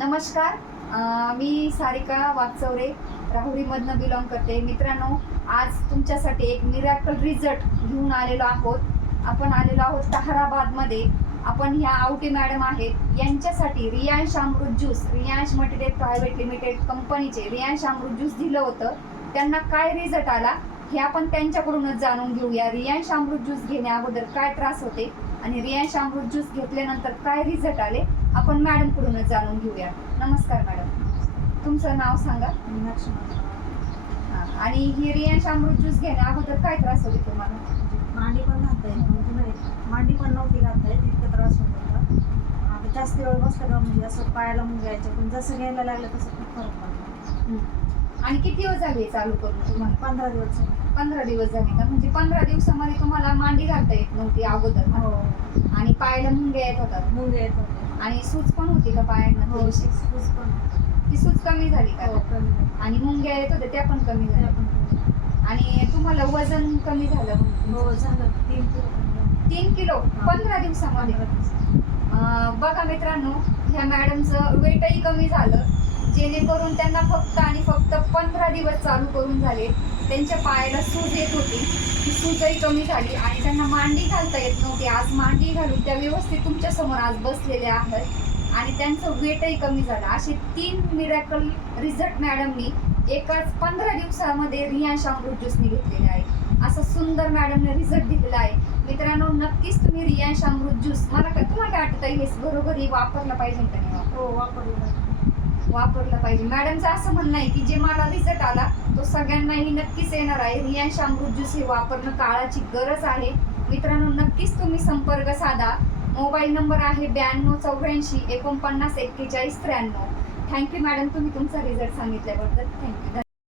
नमस्कार. मी सारिका वागचौरे राहुरीमधनं बिलॉंग करते. मित्रांनो आज तुमच्यासाठी एक मिरॅकल रिझल्ट घेऊन आलेलो आहोत. आपण आलेलो आहोत ताहराबादमध्ये. आपण ह्या आवटी मॅडम आहेत. यांच्यासाठी Riyansh Amrit juice Riyansh material private limited कंपनीचे रियांश अमृत ज्यूस दिलं होतं. त्यांना काय रिझल्ट आला? हे आपण त्यांच्याकडूनच जाणून घेऊया. रियांश अमृत ज्यूस घेण्या अगोदर काय त्रास होते आणि रियांश अमृत ज्यूस घेतल्यानंतर काय रिझल्ट आले आपण मॅडम कडूनच जाणून घेऊया. नमस्कार मॅडम तुमचं नाव सांगा. हा, आणि ही रियांश अमृत ज्यूस घेण्या अगोदर काय त्रास होते तुम्हाला? मांडी पण घालता येत नव्हती मांडी पण नव्हती घालता येत इतका त्रास होत होता. आता जास्त वेळ बसलं का म्हणजे असं पायाला मुंग यायचं पण जसं घ्यायला लागलं तसं खूप फरक पडला. आणि किती दिवस झाले चालू करून तुम्हाला? पंधरा दिवस झाले. पंधरा दिवस झाले का? म्हणजे पंधरा दिवसामध्ये तुम्हाला मांडी घालता येत नव्हती अगोदर ना? हो. आणि पायाला मुंग्या येत होतात मुंग येत होते आणि सूज पण होती का पायांना? हो थोडीशी? पण ती सूज कमी झाली का? हो कमी झाली. आणि मुंग्या येत होत्या त्या पण कमी झाल्या. आणि तुम्हाला वजन कमी झालं म्हणून? हो झालं. तीन किलो. तीन किलो? पंधरा दिवसामध्ये? पंधरा दिवस. अं, बघा मित्रांनो ह्या मॅडमचं वेटही कमी झालं. जेणेकरून त्यांना फक्त आणि फक्त पंधरा दिवस चालू करून झाले. त्यांच्या पायाला सूज येत होती. ती सूजही कमी झाली आणि त्यांना मांडी घालता येत नव्हती. आज मांडी घालून त्या व्यवस्थित तुमच्यासमोर आज बसलेल्या आहेत. आणि त्यांचं वेटही कमी झालं. असे तीन मिरॅकल रिझल्ट मॅडमनी एकाच पंधरा दिवसामध्ये रियांश अमृत ज्यूसने घेतलेले आहे. असं सुंदर मॅडमने रिझल्ट दिलेला आहे. मित्रांनो नक्कीच तुम्ही रियांश अमृत ज्यूस मला काय तुम्हाला काय आहे हे बरोबर वापरलं पाहिजे त्यांनी हो वापरलं पाहिजे. वापरलं पाहिजे. मॅडमचं असं म्हणणं आहे की जे मला रिझल्ट आला तो सगळ्यांनाही नक्कीच येणार आहे. रियान अमृत ज्यूस हे वापरणं काळाची गरज आहे. मित्रांनो नक्कीच तुम्ही संपर्क साधा. मोबाईल नंबर आहे ब्याण्णव चौऱ्याऐंशी एकोणपन्नास एक्केचाळीस त्र्याण्णव. थँक्यू मॅडम तुम्ही तुमचा रिझल्ट सांगितल्याबद्दल थँक्यू